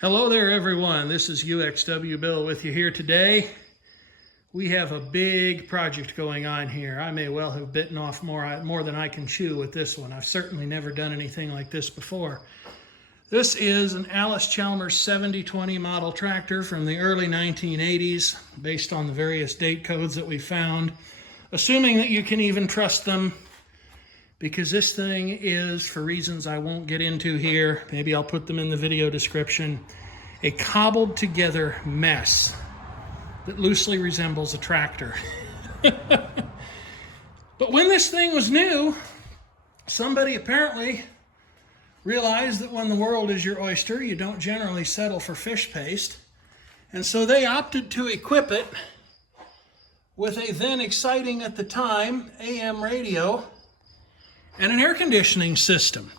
Hello there everyone, this is UXW Bill with you here today. We have a big project going on here. I may well have bitten off more than I can chew with this one. I've certainly never done anything like this before. This is an Allis Chalmers 7020 model tractor from the early 1980s, based on the various date codes that we found, assuming that you can even trust them, because this thing is, for reasons I won't get into here, maybe I'll put them in the video description, a cobbled together mess that loosely resembles a tractor. But when this thing was new, somebody apparently realized that when the world is your oyster, you don't generally settle for fish paste. And so they opted to equip it with a then exciting at the time AM radio and an air conditioning system.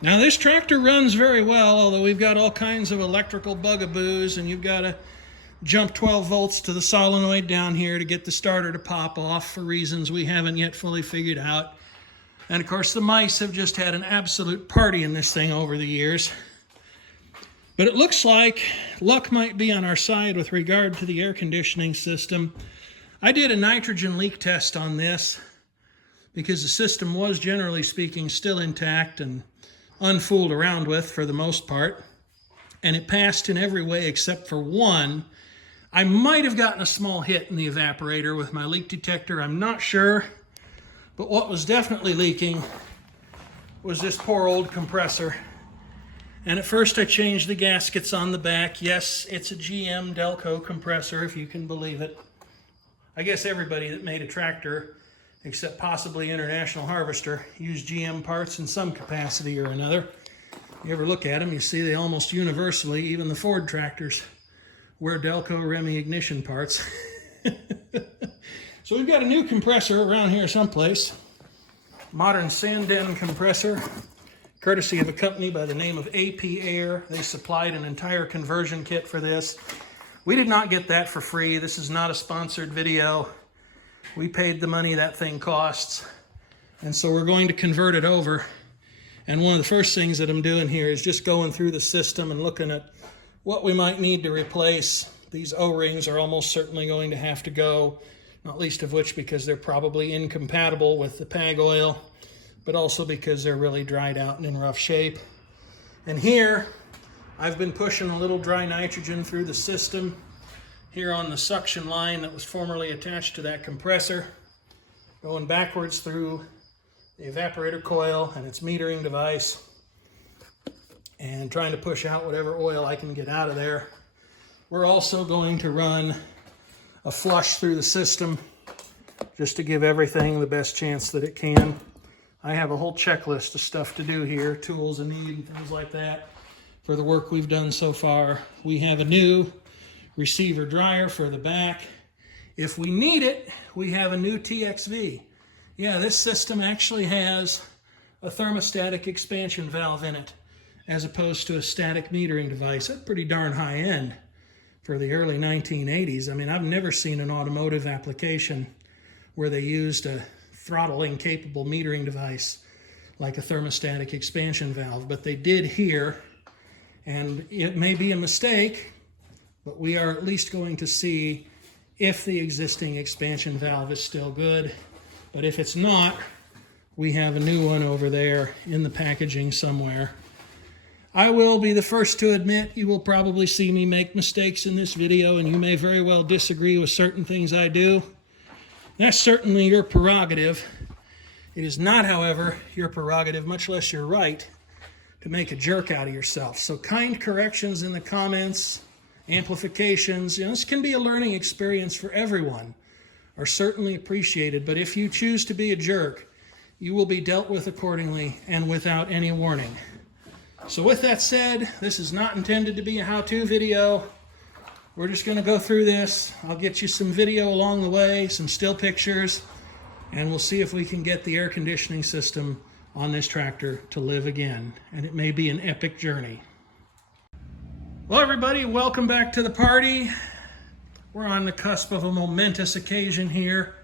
Now this tractor runs very well, although we've got all kinds of electrical bugaboos, and you've got to jump 12 volts to the solenoid down here to get the starter to pop off for reasons we haven't yet fully figured out. And of course the mice have just had an absolute party in this thing over the years. But it looks like luck might be on our side with regard to the air conditioning system. I did a nitrogen leak test on this, because the system was, generally speaking, still intact and unfooled around with for the most part. And it passed in every way except for one. I might have gotten a small hit in the evaporator with my leak detector, I'm not sure. But what was definitely leaking was this poor old compressor. And at first I changed the gaskets on the back. Yes, it's a GM Delco compressor, if you can believe it. I guess everybody that made a tractor, except possibly International Harvester, use GM parts in some capacity or another. You ever look at them, you see they almost universally, even the Ford tractors, wear Delco Remy ignition parts. So we've got a new compressor around here someplace. Modern Sanden compressor, courtesy of a company by the name of AP Air. They supplied an entire conversion kit for this. We did not get that for free. This is not a sponsored video. We paid the money that thing costs, and so we're going to convert it over. And one of the first things that I'm doing here is just going through the system and looking at what we might need to replace. These O-rings are almost certainly going to have to go, not least of which because they're probably incompatible with the PAG oil, but also because they're really dried out and in rough shape. And here, I've been pushing a little dry nitrogen through the system here on the suction line that was formerly attached to that compressor, going backwards through the evaporator coil and its metering device, and trying to push out whatever oil I can get out of there. We're also going to run a flush through the system just to give everything the best chance that it can. I have a whole checklist of stuff to do here, tools I need and things like that for the work we've done so far. We have a new receiver dryer for the back. If we need it, we have a new TXV. Yeah, this system actually has a thermostatic expansion valve in it, as opposed to a static metering device. That's pretty darn high end for the early 1980s. I mean, I've never seen an automotive application where they used a throttling capable metering device like a thermostatic expansion valve, but they did here, and it may be a mistake, but we are at least going to see if the existing expansion valve is still good. But if it's not, we have a new one over there in the packaging somewhere. I will be the first to admit you will probably see me make mistakes in this video, and you may very well disagree with certain things I do. That's certainly your prerogative. It is not, however, your prerogative, much less your right, to make a jerk out of yourself. So kind corrections in the comments, amplifications, this can be a learning experience for everyone, are certainly appreciated. But if you choose to be a jerk, you will be dealt with accordingly and without any warning. So with that said, this is not intended to be a how-to video. We're just going to go through this. I'll get you some video along the way, some still pictures, and we'll see if we can get the air conditioning system on this tractor to live again. And it may be an epic journey. Well, everybody, welcome back to the party. We're on the cusp of a momentous occasion here.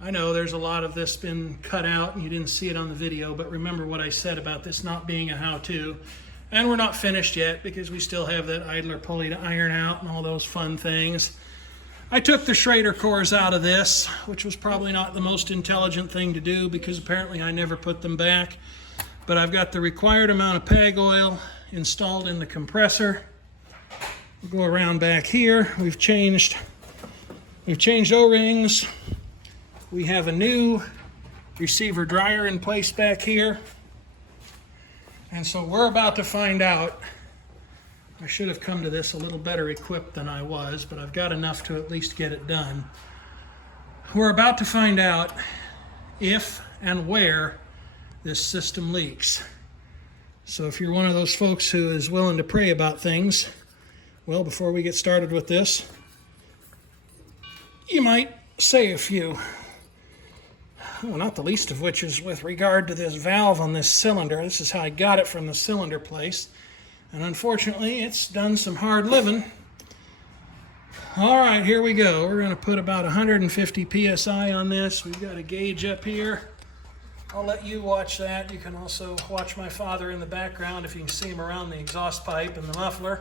I know there's a lot of this been cut out and you didn't see it on the video, but remember what I said about this not being a how-to. And we're not finished yet because we still have that idler pulley to iron out and all those fun things. I took the Schrader cores out of this, which was probably not the most intelligent thing to do because apparently I never put them back. But I've got the required amount of PEG oil installed in the compressor. We'll go around back here. We've changed O-rings. We have a new receiver dryer in place back here. And so we're about to find out. I should have come to this a little better equipped than I was, but I've got enough to at least get it done. We're about to find out if and where this system leaks. So if you're one of those folks who is willing to pray about things, well, before we get started with this, you might say a few. Well, not the least of which is with regard to this valve on this cylinder. This is how I got it from the cylinder place. And unfortunately, it's done some hard living. All right, here we go. We're going to put about 150 psi on this. We've got a gauge up here. I'll let you watch that. You can also watch my father in the background if you can see him around the exhaust pipe and the muffler,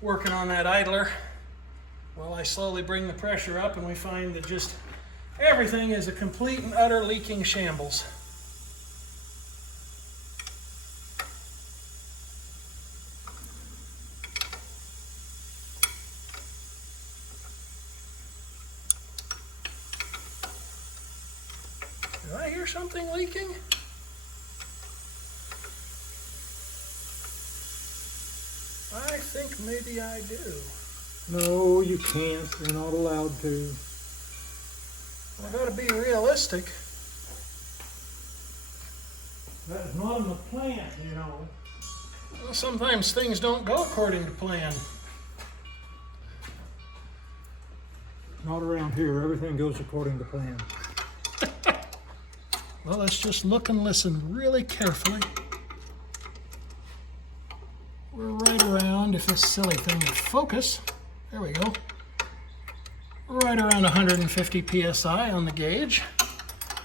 working on that idler. Well, I slowly bring the pressure up and we find that just everything is a complete and utter leaking shambles. Did I hear something leaking? I think maybe I do. No, you can't. You're not allowed to. I gotta be realistic. That is not in the plant, you know. Well, sometimes things don't go according to plan. Not around here. Everything goes according to plan. Well, let's just look and listen really carefully. We're right around, if this silly thing would focus, there we go. Right around 150 psi on the gauge.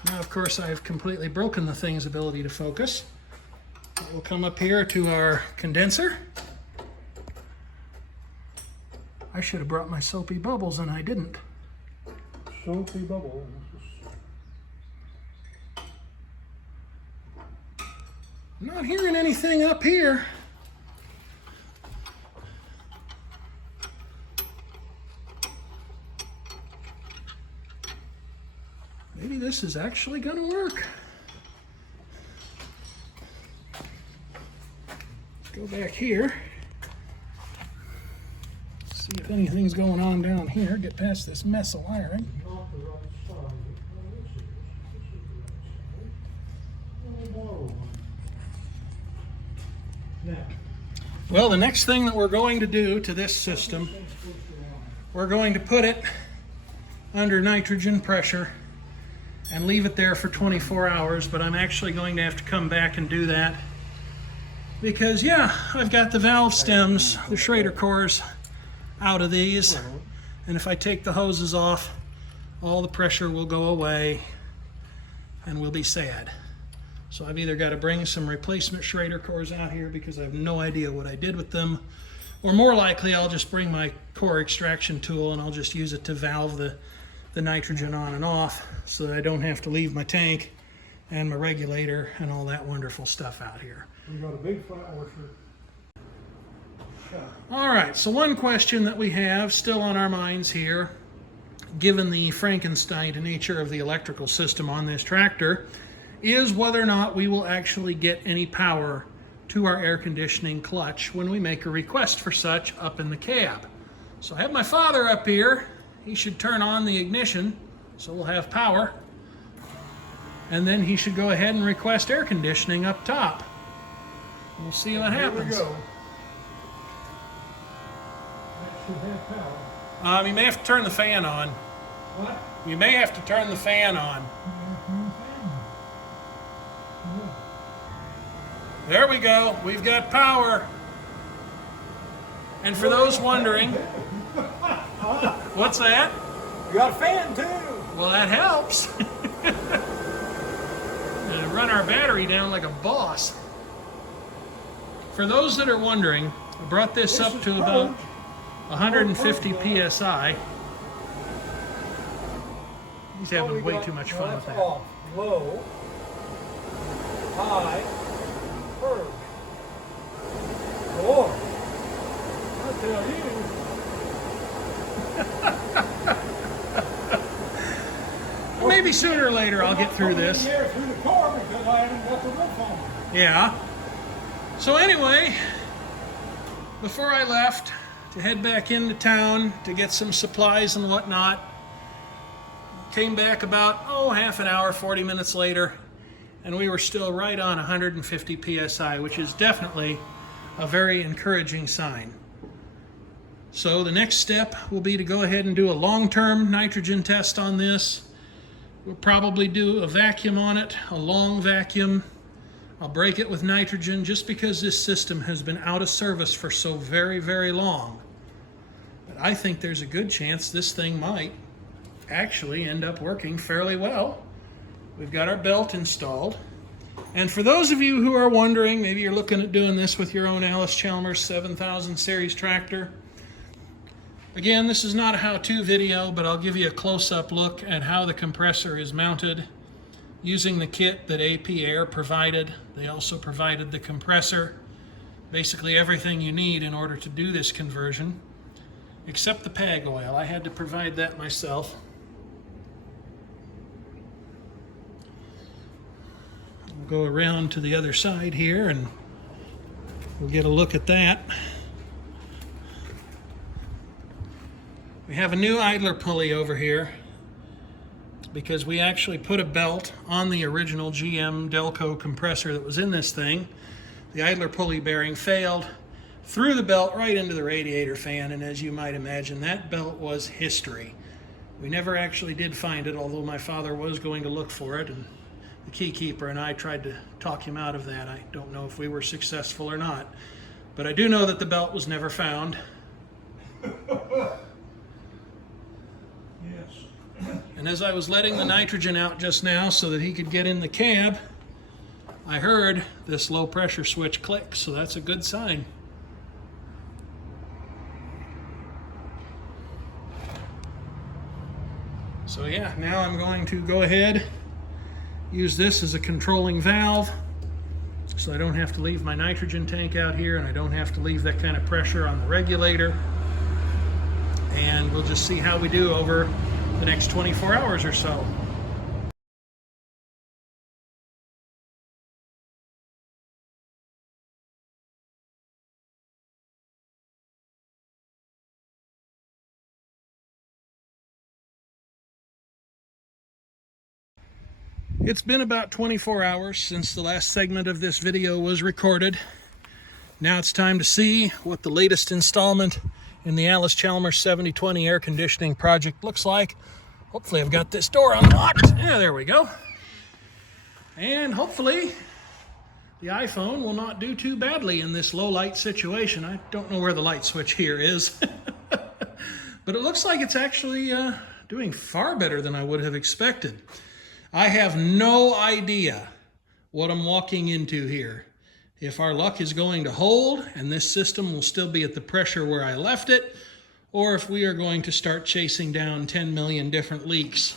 Now, of course, I've completely broken the thing's ability to focus. We'll come up here to our condenser. I should have brought my soapy bubbles and I didn't. Soapy bubble. I'm not hearing anything up here. Maybe this is actually going to work. Let's go back here. See if anything's going on down here. Get past this mess of wiring. Well, the next thing that we're going to do to this system, we're going to put it under nitrogen pressure and leave it there for 24 hours, but I'm actually going to have to come back and do that because, yeah, I've got the valve stems, the Schrader cores, out of these, and if I take the hoses off, all the pressure will go away and we'll be sad. So I've either got to bring some replacement Schrader cores out here because I have no idea what I did with them, or more likely I'll just bring my core extraction tool and I'll just use it to valve the nitrogen on and off so that I don't have to leave my tank and my regulator and all that wonderful stuff out here. We got a big flat washer. All right, so one question that we have still on our minds here, given the Frankenstein nature of the electrical system on this tractor, is whether or not we will actually get any power to our air conditioning clutch when we make a request for such up in the cab. So I have my father up here. He should turn on the ignition so we'll have power. And then he should go ahead and request air conditioning up top. We'll see what happens. Here we go. That should have power. You may have to turn the fan on. What? You may have to turn the fan on. There we go. We've got power. And for those wondering, what's that? You got a fan too. Well, that helps. Run our battery down like a boss. For those that are wondering, I brought this up to about 150 psi. He's having way too much fun with that. Off. Low, high, purge. Boy, I tell you. Maybe sooner or later I'll get through this. Air through the car because I haven't got the roof on. Yeah. So anyway, before I left to head back into town to get some supplies and whatnot, came back about, half an hour, 40 minutes later, and we were still right on 150 psi, which is definitely a very encouraging sign. So the next step will be to go ahead and do a long-term nitrogen test on this. We'll probably do a vacuum on it, a long vacuum. I'll break it with nitrogen just because this system has been out of service for so very, very long. But I think there's a good chance this thing might actually end up working fairly well. We've got our belt installed. And for those of you who are wondering, maybe you're looking at doing this with your own Allis Chalmers 7000 series tractor. Again, this is not a how-to video, but I'll give you a close-up look at how the compressor is mounted using the kit that AP Air provided. They also provided the compressor, basically everything you need in order to do this conversion, except the PAG oil. I had to provide that myself. We'll go around to the other side here and we'll get a look at that. We have a new idler pulley over here because we actually put a belt on the original GM Delco compressor that was in this thing. The idler pulley bearing failed, threw the belt right into the radiator fan, and as you might imagine, that belt was history. We never actually did find it, although my father was going to look for it, and the Keykeeper and I tried to talk him out of that. I don't know if we were successful or not, but I do know that the belt was never found. And as I was letting the nitrogen out just now so that he could get in the cab, I heard this low pressure switch click, so that's a good sign. So yeah, now I'm going to go ahead, use this as a controlling valve so I don't have to leave my nitrogen tank out here and I don't have to leave that kind of pressure on the regulator. And we'll just see how we do over the next 24 hours or so. It's been about 24 hours since the last segment of this video was recorded. Now it's time to see what the latest installment in the Allis Chalmers 7020 air conditioning project looks like. Hopefully I've got this door unlocked. Yeah, there we go. And hopefully the iPhone will not do too badly in this low light situation. I don't know where the light switch here is. But it looks like it's actually doing far better than I would have expected. I have no idea what I'm walking into here. If our luck is going to hold and this system will still be at the pressure where I left it, or if we are going to start chasing down 10 million different leaks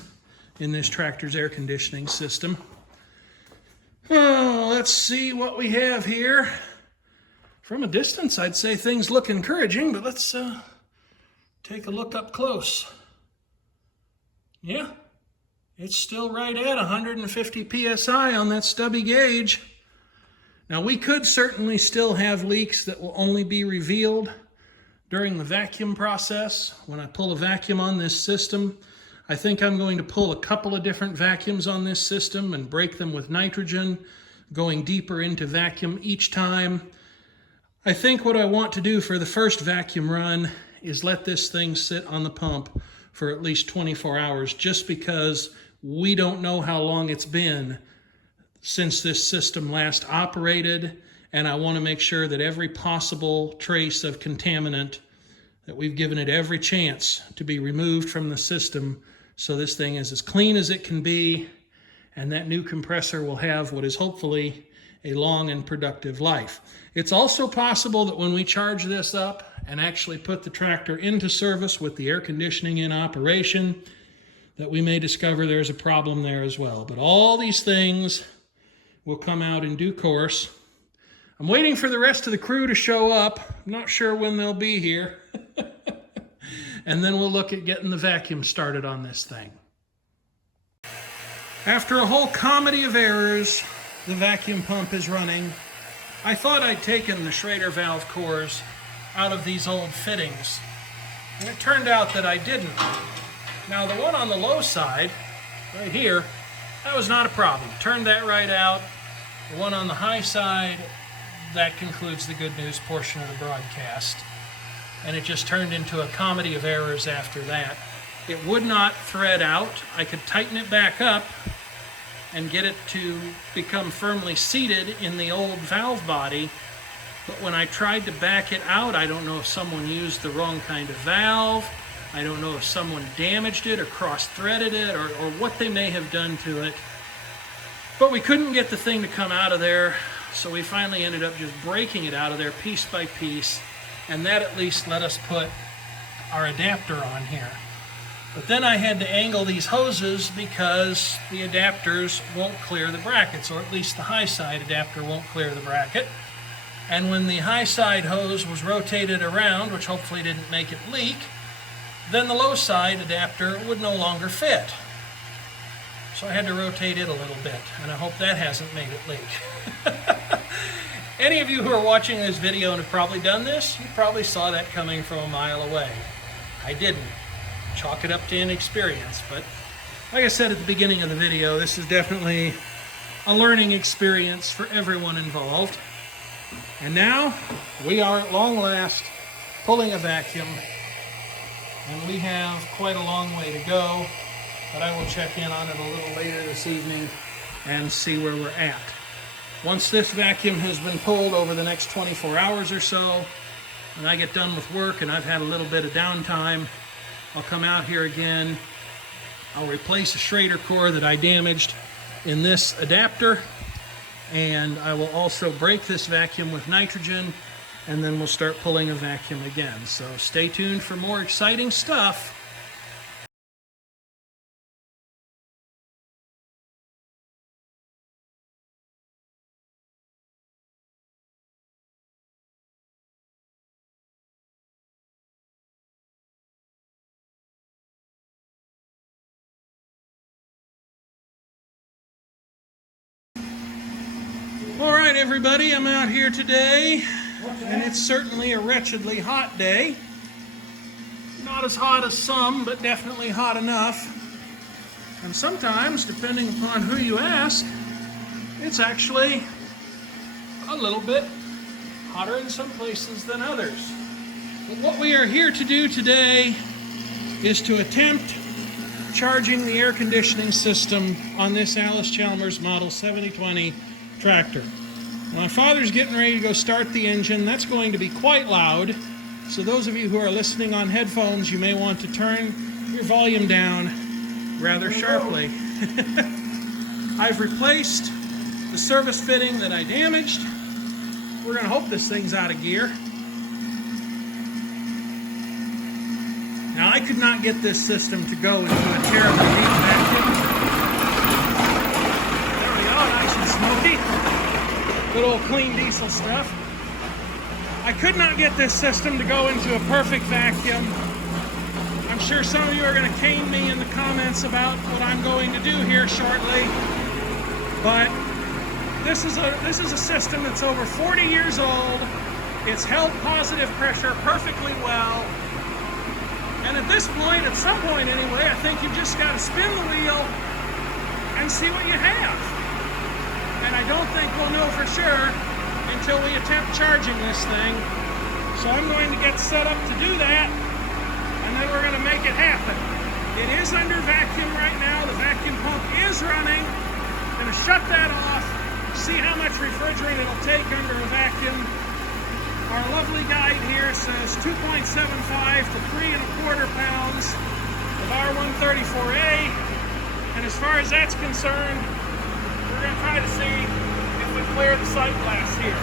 in this tractor's air conditioning system. Oh, let's see what we have here. From a distance, I'd say things look encouraging, but let's take a look up close. Yeah, it's still right at 150 psi on that stubby gauge. Now, we could certainly still have leaks that will only be revealed during the vacuum process. When I pull a vacuum on this system, I think I'm going to pull a couple of different vacuums on this system and break them with nitrogen, going deeper into vacuum each time. I think what I want to do for the first vacuum run is let this thing sit on the pump for at least 24 hours, just because we don't know how long it's been since this system last operated, and I want to make sure that every possible trace of contaminant, that we've given it every chance to be removed from the system so this thing is as clean as it can be, and that new compressor will have what is hopefully a long and productive life. It's also possible that when we charge this up and actually put the tractor into service with the air conditioning in operation, that we may discover there's a problem there as well. But all these things will come out in due course. I'm waiting for the rest of the crew to show up. I'm not sure when they'll be here. And then we'll look at getting the vacuum started on this thing. After a whole comedy of errors, the vacuum pump is running. I thought I'd taken the Schrader valve cores out of these old fittings, and it turned out that I didn't. Now the one on the low side, right here, that was not a problem. Turned that right out. The one on the high side, that concludes the good news portion of the broadcast. And it just turned into a comedy of errors after that. It would not thread out. I could tighten it back up and get it to become firmly seated in the old valve body. But when I tried to back it out, I don't know if someone used the wrong kind of valve. I don't know if someone damaged it or cross-threaded it or what they may have done to it. But we couldn't get the thing to come out of there, so we finally ended up just breaking it out of there piece by piece. And that at least let us put our adapter on here. But then I had to angle these hoses because the adapters won't clear the brackets, or at least the high side adapter won't clear the bracket. And when the high side hose was rotated around, which hopefully didn't make it leak, then the low side adapter would no longer fit. So I had to rotate it a little bit, and I hope that hasn't made it leak. Any of you who are watching this video and have probably done this, you probably saw that coming from a mile away. I didn't. Chalk it up to inexperience, but like I said at the beginning of the video, this is definitely a learning experience for everyone involved. And now we are at long last pulling a vacuum, and we have quite a long way to go, but I will check in on it a little later this evening and see where we're at. Once this vacuum has been pulled over the next 24 hours or so, when I get done with work and I've had a little bit of downtime, I'll come out here again. I'll replace a Schrader core that I damaged in this adapter, and I will also break this vacuum with nitrogen, and then we'll start pulling a vacuum again. So stay tuned for more exciting stuff. All right, everybody, I'm out here today, and it's certainly a wretchedly hot day. Not as hot as some, but definitely hot enough. And sometimes, depending upon who you ask, it's actually a little bit hotter in some places than others. But what we are here to do today is to attempt charging the air conditioning system on this Allis Chalmers Model 7020 tractor. My father's getting ready to go start the engine. That's going to be quite loud, so those of you who are listening on headphones, you may want to turn your volume down rather sharply. I've replaced the service fitting that I damaged. We're going to hope this thing's out of gear. Now, I could not get this system to go into a terribly deep vacuum. There we go, nice and smoky. Good old clean diesel stuff. I could not get this system to go into a perfect vacuum. I'm sure some of you are going to cane me in the comments about what I'm going to do here shortly. But this is a system that's over 40 years old. It's held positive pressure perfectly well. And at this point, at some point anyway, I think you've just got to spin the wheel and see what you have. And I don't think we'll know for sure until we attempt charging this thing. So I'm going to get set up to do that, and then we're going to make it happen. It is under vacuum right now. The vacuum pump is running. I'm going to shut that off, see how much refrigerant it'll take under a vacuum. Our lovely guide here says 2.75 to 3¼ pounds of R134A. And as far as that's concerned, we're going to try to see if we can clear the sight glass here.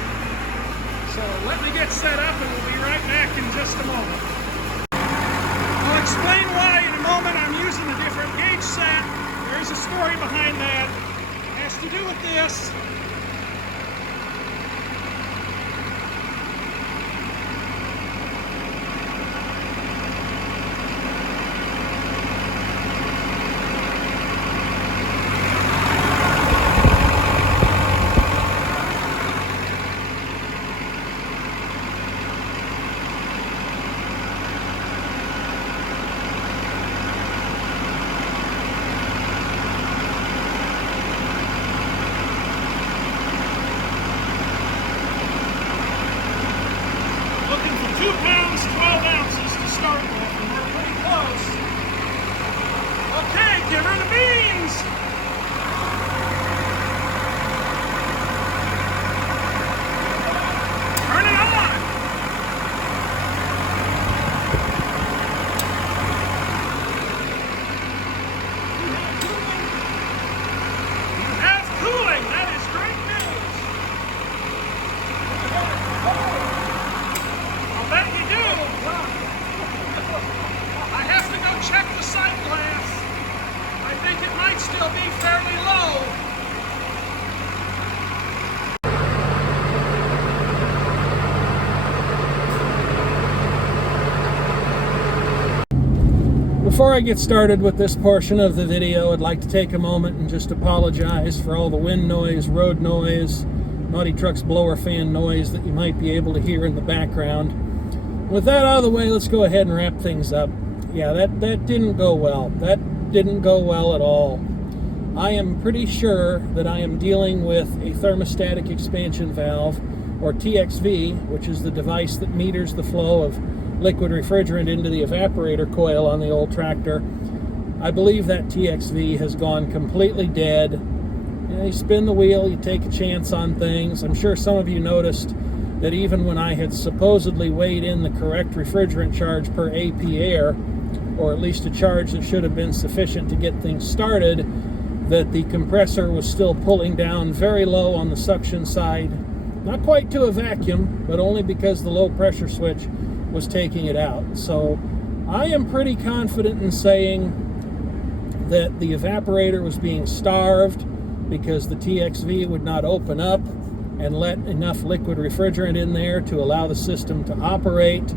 So let me get set up and we'll be right back in just a moment. I'll explain why in a moment I'm using a different gauge set. There is a story behind that. It has to do with this. Before I get started with this portion of the video, I'd like to take a moment and just apologize for all the wind noise, road noise, Naughty Truck's blower fan noise that you might be able to hear in the background. With that out of the way, let's go ahead and wrap things up. Yeah, that didn't go well. That didn't go well at all. I am pretty sure that I am dealing with a thermostatic expansion valve, or TXV, which is the device that meters the flow of liquid refrigerant into the evaporator coil on the old tractor. I believe that TXV has gone completely dead. You spin the wheel, you take a chance on things. I'm sure some of you noticed that even when I had supposedly weighed in the correct refrigerant charge per AP air, or at least a charge that should have been sufficient to get things started, that the compressor was still pulling down very low on the suction side. Not quite to a vacuum, but only because the low pressure switch was taking it out. So I am pretty confident in saying that the evaporator was being starved because the TXV would not open up and let enough liquid refrigerant in there to allow the system to operate.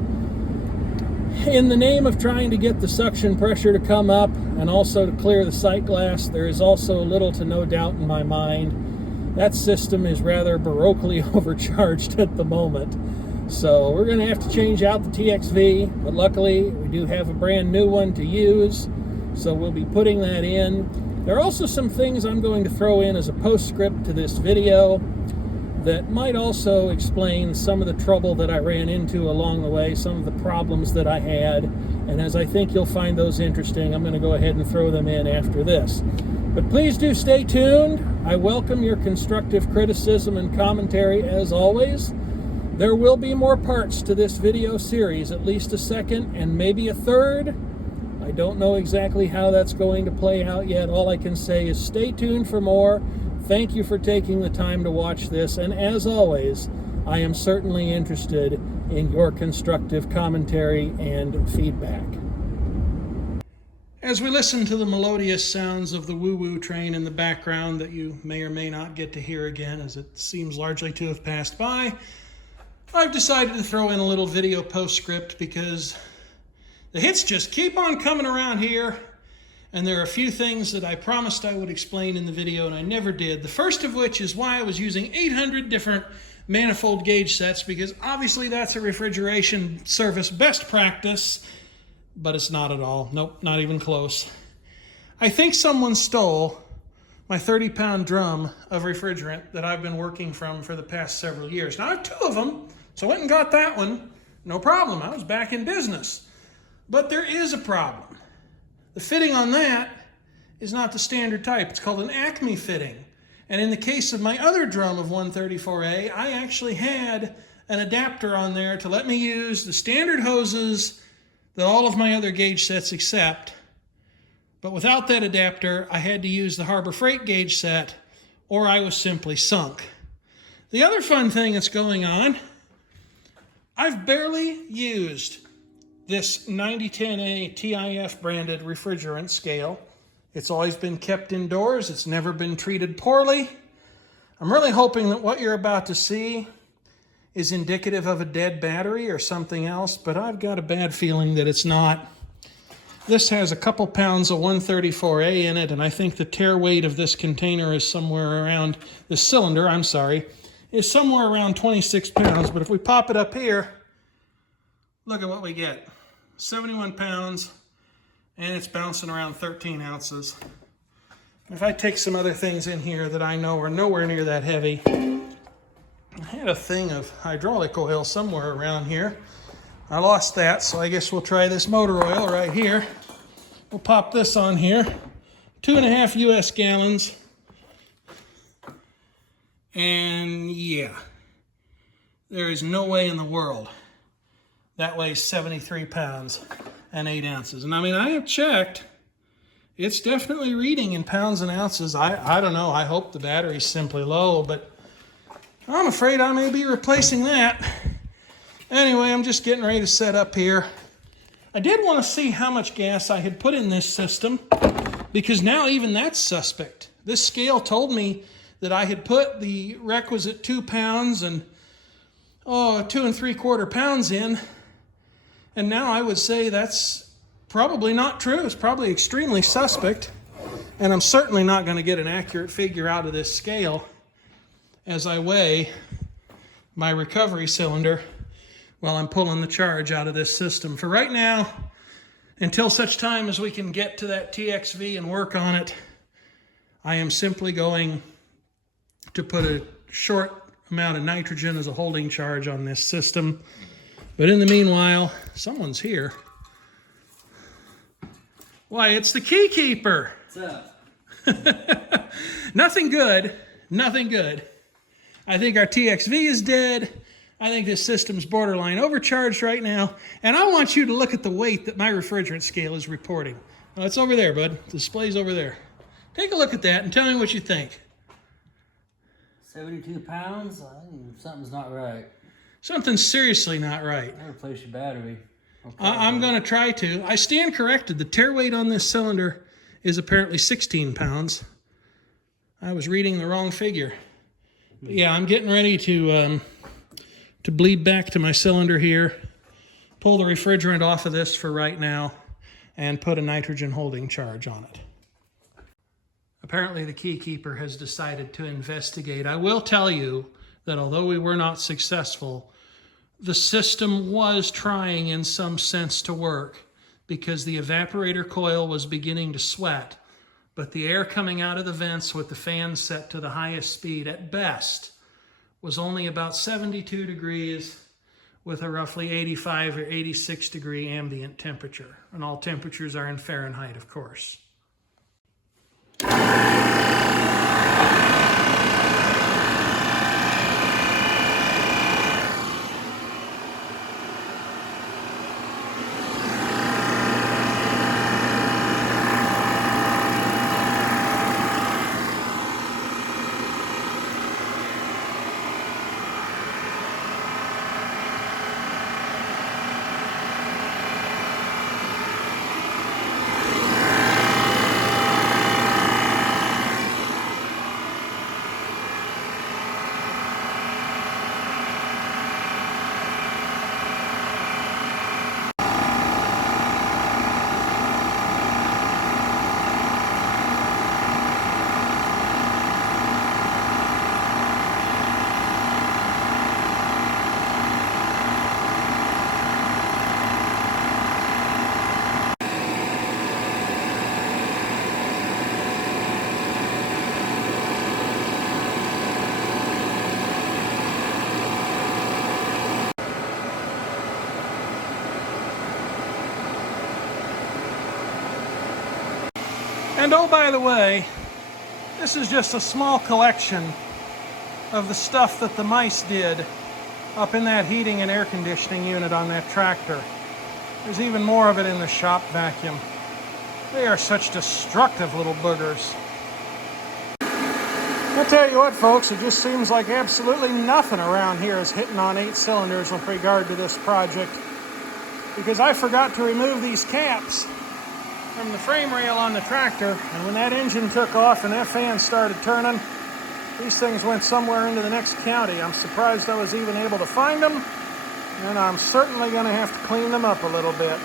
In the name of trying to get the suction pressure to come up and also to clear the sight glass, there is also little to no doubt in my mind that system is rather baroquely overcharged at the moment. So we're going to have to change out the TXV, but luckily we do have a brand new one to use, so we'll be putting that in. There are also some things I'm going to throw in as a postscript to this video that might also explain some of the trouble that I ran into along the way, some of the problems that I had, and as I think you'll find those interesting, I'm going to go ahead and throw them in after this. But please do stay tuned. I welcome your constructive criticism and commentary as always. There will be more parts to this video series, at least a second and maybe a third. I don't know exactly how that's going to play out yet. All I can say is stay tuned for more. Thank you for taking the time to watch this, and as always, I am certainly interested in your constructive commentary and feedback. As we listen to the melodious sounds of the woo-woo train in the background that you may or may not get to hear again, as it seems largely to have passed by, I've decided to throw in a little video postscript because the hits just keep on coming around here, and there are a few things that I promised I would explain in the video and I never did. The first of which is why I was using 800 different manifold gauge sets, because obviously that's a refrigeration service best practice, but it's not at all. Nope, not even close. I think someone stole my 30-pound drum of refrigerant that I've been working from for the past several years. Now I have two of them, so I went and got that one. No problem, I was back in business. But there is a problem. The fitting on that is not the standard type. It's called an Acme fitting. And in the case of my other drum of 134A, I actually had an adapter on there to let me use the standard hoses that all of my other gauge sets accept. But without that adapter, I had to use the Harbor Freight gauge set, or I was simply sunk. The other fun thing that's going on, I've barely used this 9010A TIF branded refrigerant scale. It's always been kept indoors. It's never been treated poorly. I'm really hoping that what you're about to see is indicative of a dead battery or something else, but I've got a bad feeling that it's not. This has a couple pounds of 134A in it, and I think the tare weight of this container is somewhere around, this cylinder, I'm sorry, is somewhere around 26 pounds. But if we pop it up here, look at what we get. 71 pounds, and it's bouncing around 13 ounces. If I take some other things in here that I know are nowhere near that heavy, I had a thing of hydraulic oil somewhere around here. I lost that, so I guess we'll try this motor oil right here. We'll pop this on here. 2.5 US gallons. And yeah, there is no way in the world that weighs 73 pounds and 8 ounces. And I mean, I have checked. It's definitely reading in pounds and ounces. I don't know. I hope the battery's simply low, but I'm afraid I may be replacing that. Anyway, I'm just getting ready to set up here. I did want to see how much gas I had put in this system, because now even that's suspect. This scale told me that I had put the requisite 2 pounds and 2 3/4 pounds in, and now I would say that's probably not true. It's probably extremely suspect, and I'm certainly not going to get an accurate figure out of this scale as I weigh my recovery cylinder while I'm pulling the charge out of this system. For right now, until such time as we can get to that TXV and work on it, I am simply going to put a short amount of nitrogen as a holding charge on this system. But in the meanwhile, someone's here. Why, it's the Keykeeper. What's up? Nothing good. Nothing good. I think our TXV is dead. I think this system's borderline overcharged right now. And I want you to look at the weight that my refrigerant scale is reporting. Well, it's over there, bud. The display's over there. Take a look at that and tell me what you think. 72 pounds? Something's not right. Something's seriously not right. I replace your battery. I'm going to try to. I stand corrected. The tare weight on this cylinder is apparently 16 pounds. I was reading the wrong figure. But yeah, I'm getting ready to bleed back to my cylinder here, pull the refrigerant off of this for right now, and put a nitrogen holding charge on it. Apparently the Keykeeper has decided to investigate. I will tell you that although we were not successful, the system was trying in some sense to work, because the evaporator coil was beginning to sweat, but the air coming out of the vents with the fans set to the highest speed at best was only about 72 degrees with a roughly 85 or 86 degree ambient temperature. And all temperatures are in Fahrenheit, of course. And oh, by the way, this is just a small collection of the stuff that the mice did up in that heating and air conditioning unit on that tractor. There's even more of it in the shop vacuum. They are such destructive little boogers. I'll tell you what, folks, it just seems like absolutely nothing around here is hitting on 8 cylinders with regard to this project, because I forgot to remove these caps from the frame rail on the tractor, and when that engine took off and that fan started turning, these things went somewhere into the next county. I'm surprised I was even able to find them, and I'm certainly going to have to clean them up a little bit.